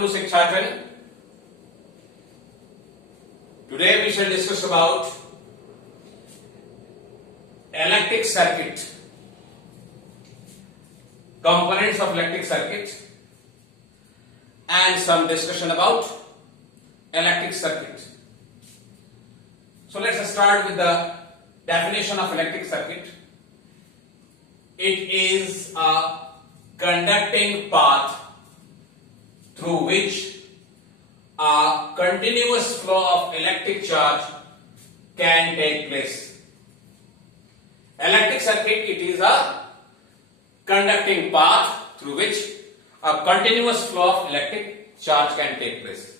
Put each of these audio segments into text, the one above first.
to Shikshajan. Today we shall discuss about electric circuit, components of electric circuit, and some discussion about electric circuit. So let's start with the definition of electric circuit. It is a conducting path through which a continuous flow of electric charge can take place. Electric circuit, it is a conducting path through which a continuous flow of electric charge can take place.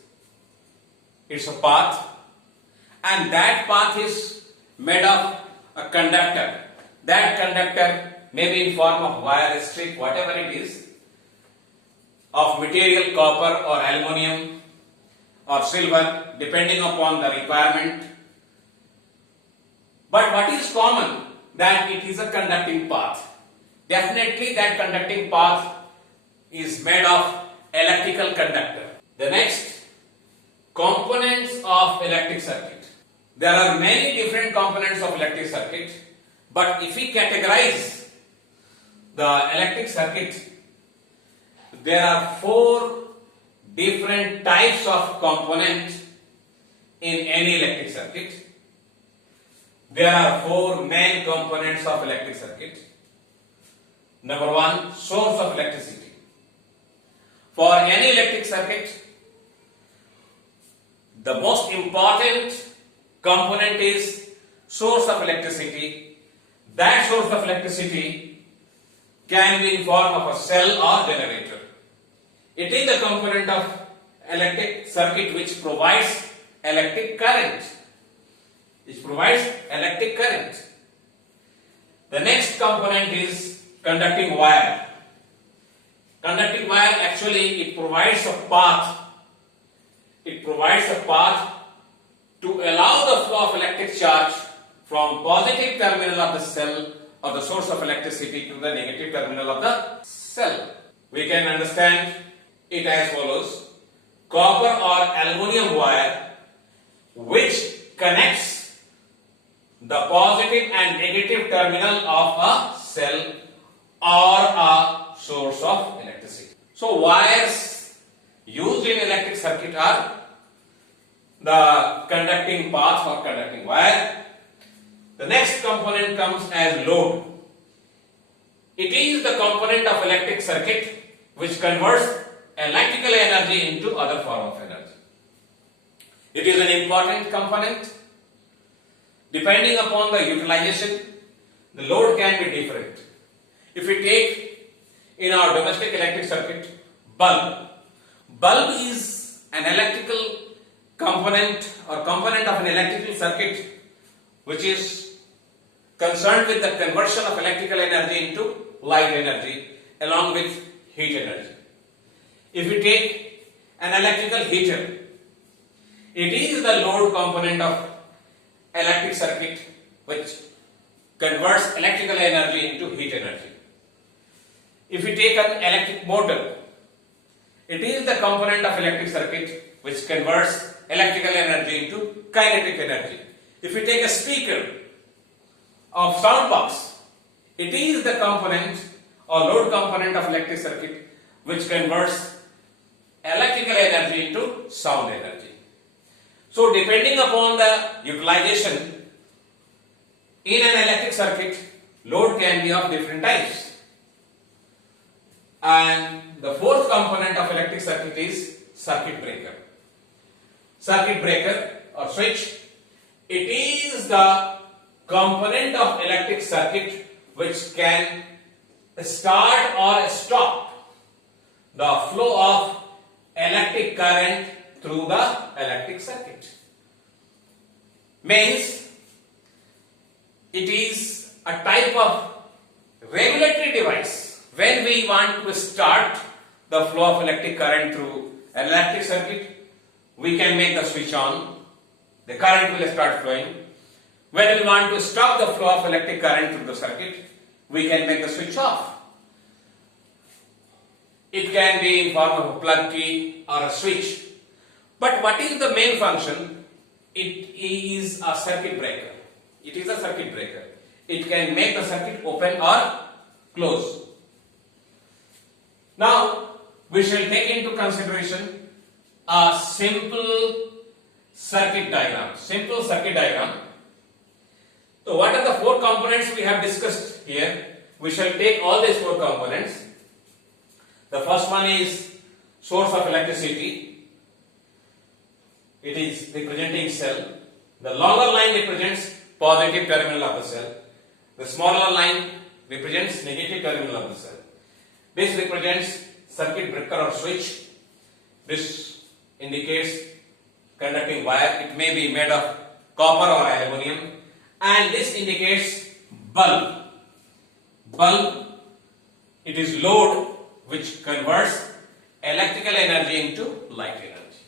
It's a path, and that path is made of a conductor. That conductor may be in form of wire, strip, whatever it is, of material, copper or aluminium or silver, depending upon the requirement. But what is common? That it is a conducting path. Definitely that conducting path is made of electrical conductor. The next, components of electric circuit. There are many different components of electric circuit, but if we categorize the electric circuit, there are 4 different types of components in any electric circuit. There are 4 main components of electric circuit. Number 1, source of electricity. For any electric circuit, the most important component is source of electricity. That source of electricity can be in form of a cell or generator. It is the component of electric circuit which provides electric current. It provides electric current. The next component is conducting wire. Conducting wire, actually it provides a path. It provides a path to allow the flow of electric charge from positive terminal of the cell or the source of electricity to the negative terminal of the cell. We can understand it as follows: copper or aluminium wire which connects the positive and negative terminal of a cell or a source of electricity. So wires used in electric circuit are the conducting path or conducting wire. The next component comes as load. It is the component of electric circuit which converts electrical energy into other form of energy. It is an important component. Depending upon the utilization, the load can be different. If we take in our domestic electric circuit, bulb. Bulb is an electrical component or component of an electrical circuit which is concerned with the conversion of electrical energy into light energy along with heat energy. If we take an electrical heater, it is the load component of electric circuit which converts electrical energy into heat energy. If we take an electric motor, it is the component of electric circuit which converts electrical energy into kinetic energy. If we take a speaker of sound box, it is the component or load component of electric circuit which converts electrical energy into sound energy. So depending upon the utilization in an electric circuit, load can be of different types. And the 4th component of electric circuit is circuit breaker. Circuit breaker or switch, it is the component of electric circuit which can start or stop the flow of electric current through the electric circuit. Means it is a type of regulatory device. When we want to start the flow of electric current through an electric circuit, we can make the switch on. The current will start flowing. When we want to stop the flow of electric current through the circuit, we can make the switch off. It can be in form of a plug key or a switch. But what is the main function? It is a circuit breaker. It is a circuit breaker. It can make the circuit open or close. Now, we shall take into consideration a simple circuit diagram. Simple circuit diagram. So, what are the four components we have discussed here? We shall take all these four components. The first one is source of electricity. It is representing cell. The longer line represents positive terminal of the cell. The smaller line represents negative terminal of the cell. This represents circuit breaker or switch. This indicates conducting wire. It may be made of copper or aluminum. And this indicates bulb. Bulb, it is load which converts electrical energy into light energy.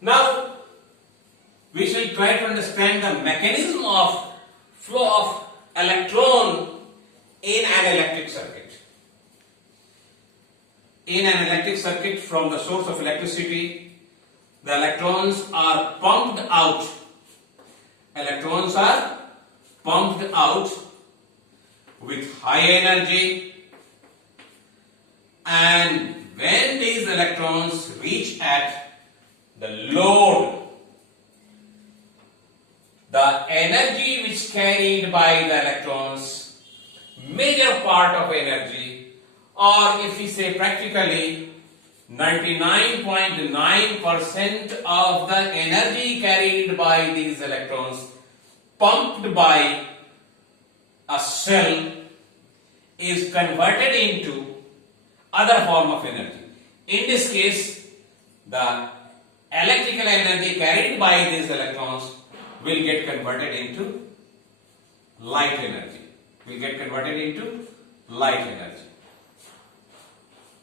Now, we shall try to understand the mechanism of flow of electron in an electric circuit. In an electric circuit, from the source of electricity, the electrons are pumped out. Electrons are pumped out with high energy, and when these electrons reach at the load, the energy which carried by the electrons, major part of energy, or if we say practically 99.9% of the energy carried by these electrons pumped by a cell is converted into other form of energy. In this case, the electrical energy carried by these electrons will get converted into light energy. Will get converted into light energy.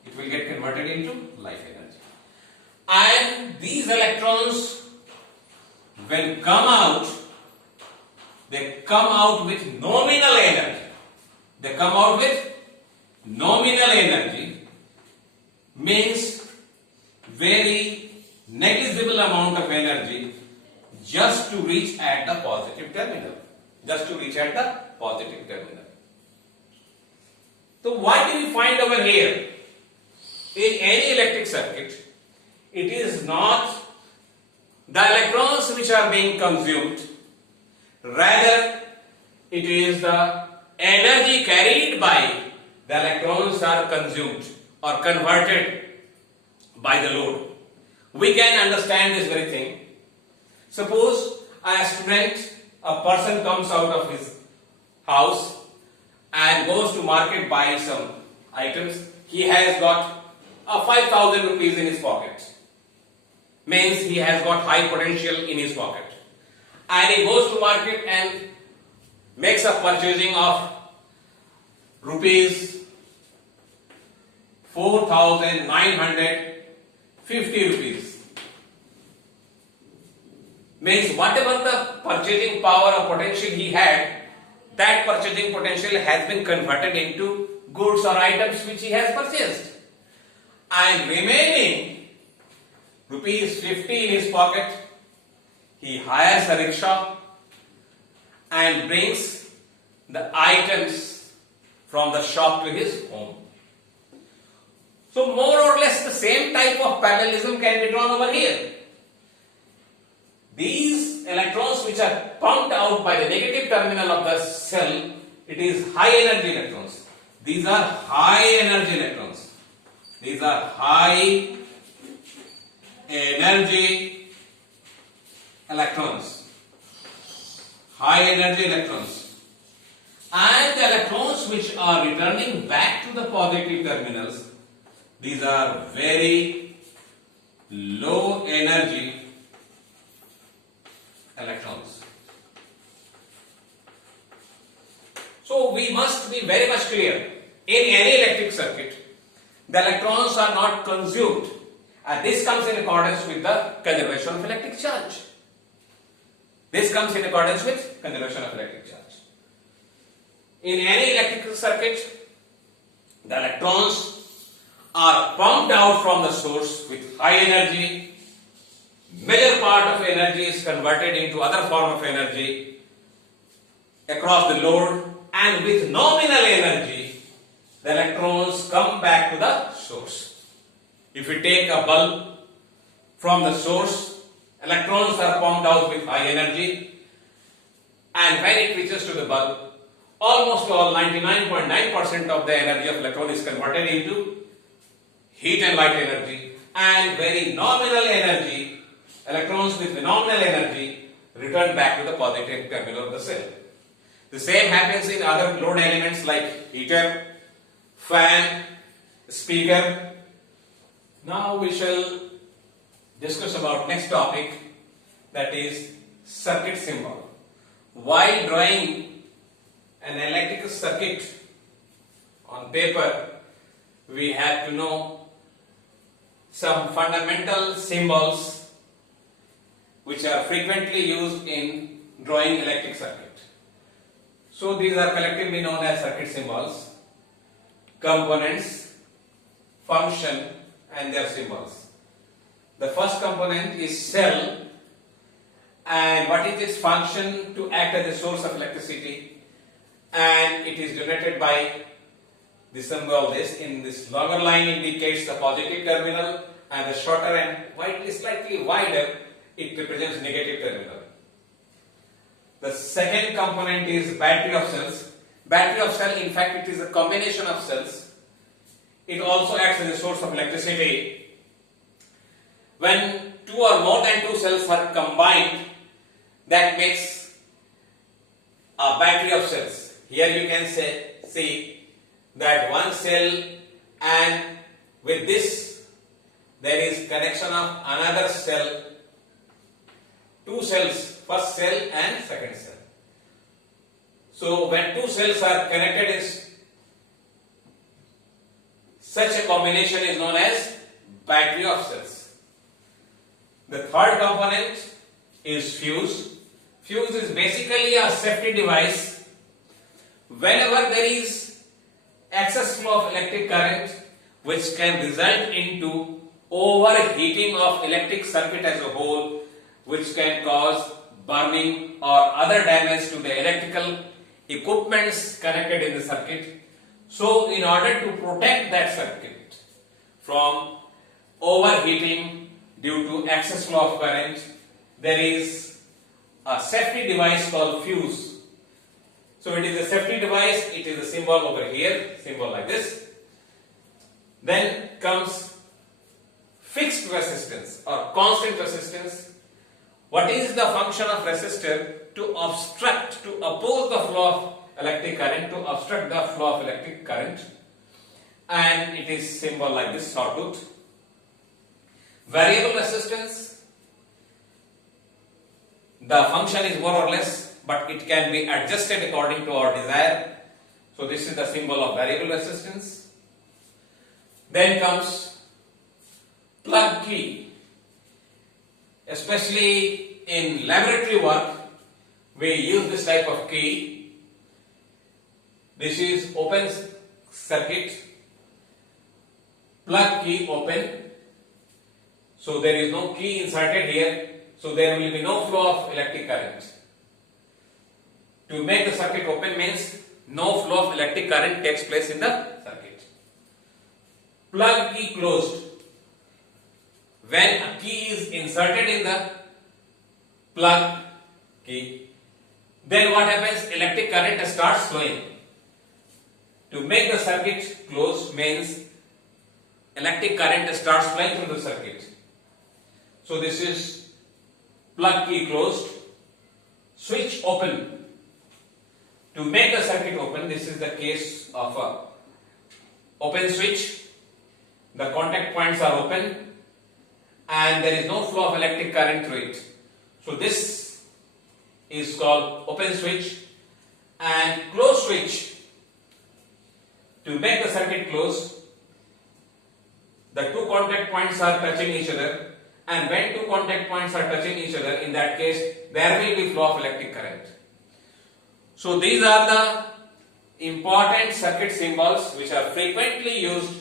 It will get converted into light energy. And these electrons, when come out, they come out with nominal energy. They come out with nominal energy, means very negligible amount of energy just to reach at the positive terminal. Just to reach at the positive terminal. So what do we find over here? In any electric circuit, it is not the electrons which are being consumed, rather it is the energy carried by the electrons are consumed or converted by the load. We can understand this very thing. Suppose a student, a person comes out of his house and goes to market, buy some items. He has got 5,000 rupees in his pocket. Means he has got high potential in his pocket. And he goes to market and makes a purchasing of rupees 4,950 rupees. Means whatever the purchasing power or potential he had, that purchasing potential has been converted into goods or items which he has purchased. And remaining rupees 50 in his pocket, he hires a rickshaw and brings the items from the shop to his home. So more or less the same type of parallelism can be drawn over here. These electrons which are pumped out by the negative terminal of the cell, it is high energy electrons. These are high energy electrons. These are high energy electrons. High energy electrons. And the electrons which are returning back to the positive terminals, these are very low energy electrons. So we must be very much clear. In any electric circuit, the electrons are not consumed, and this comes in accordance with the conservation of electric charge. This comes in accordance with conservation of electric charge. In any electrical circuit, The electrons are pumped out from the source with high energy. Major part of energy is converted into other form of energy across the load, and with nominal energy the electrons come back to the source. If you take a bulb from the source, electrons are pumped out with high energy, and when it reaches to the bulb, almost all 99.9% of the energy of electron is converted into heat and light energy, and very nominal energy, electrons with the nominal energy return back to the positive terminal of the cell. The same happens in other load elements like heater, fan, speaker. Now we shall discuss about next topic, that is circuit symbol. While drawing an electrical circuit on paper, we have to know some fundamental symbols which are frequently used in drawing electric circuit. So these are collectively known as circuit symbols, components, function and their symbols. The first component is cell, and what is its function? To act as a source of electricity, and it is denoted by the symbol this. In this longer line indicates the positive terminal, and the shorter and slightly wider it represents negative terminal. The second component is battery of cells. Battery of cell, in fact, it is a combination of cells. It also acts as a source of electricity. When two or more than two cells are combined, that makes a battery of cells. Here you can see that one cell, and with this there is connection of another cell, two cells, first cell and second cell. So when two cells are connected, such a combination is known as battery of cells. The third component is fuse. Fuse is basically a safety device. Whenever there is excess flow of electric current, which can result into overheating of electric circuit as a whole, which can cause burning or other damage to the electrical equipments connected in the circuit. So in order to protect that circuit from overheating due to excess flow of current, there is a safety device called fuse. So it is a safety device, it is a symbol over here, symbol like this. Then comes fixed resistance or constant resistance. What is the function of resistor? To obstruct, to oppose the flow of electric current, to obstruct the flow of electric current, and it is symbol like this, sawtooth. Variable resistance, the function is more or less, but it can be adjusted according to our desire. So this is the symbol of variable resistance. Then comes plug key. Especially in laboratory work, we use this type of key. This is open circuit, plug key open. So there is no key inserted here, so there will be no flow of electric current. To make the circuit open means no flow of electric current takes place in the circuit. Plug key closed. When a key is inserted in the plug key, then what happens? Electric current starts flowing. To make the circuit closed means electric current starts flowing through the circuit. So this is plug key closed. Switch open. To make the circuit open, this is the case of a open switch. The contact points are open and there is no flow of electric current through it. So this is called open switch. And close switch. To make the circuit closed, the two contact points are touching each other, and when two contact points are touching each other, in that case there will be flow of electric current. So these are the important circuit symbols which are frequently used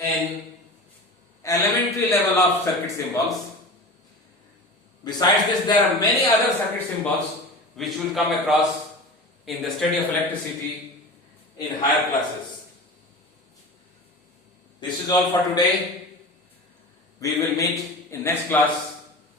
in elementary level of circuit symbols. Besides this, there are many other circuit symbols which will come across in the study of electricity in higher classes. This is all for today. We will meet in next class.